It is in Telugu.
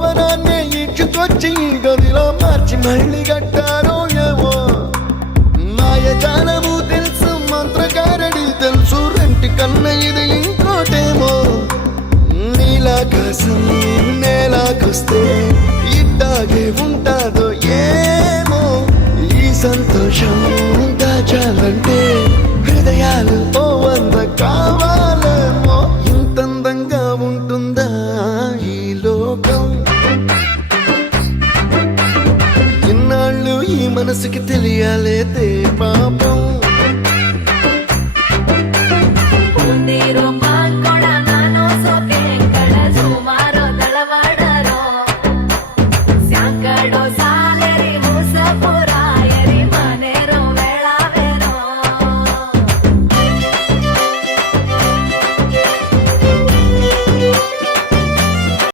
భవనాన్ని ఇచ్చుకొచ్చి గదిలో మార్చి మళ్ళీ కట్టారో ఏమో మాయజాలము తెలుసు మంత్రకారడి తెలుసు రెంటి కన్న ఇది ఇంకోటేమో నీలాకాశం నేలాకొస్తే ఇట్టాగే ఉంటాదో ఏమో ఈ సంతోషం దాచాలంటే హృదయాలు ఓ వంద కావాలేమో ఇంతందంగా ఉంటుందా ఈ లోకం ఇన్నాళ్ళు ఈ మనసుకి తెలియాలే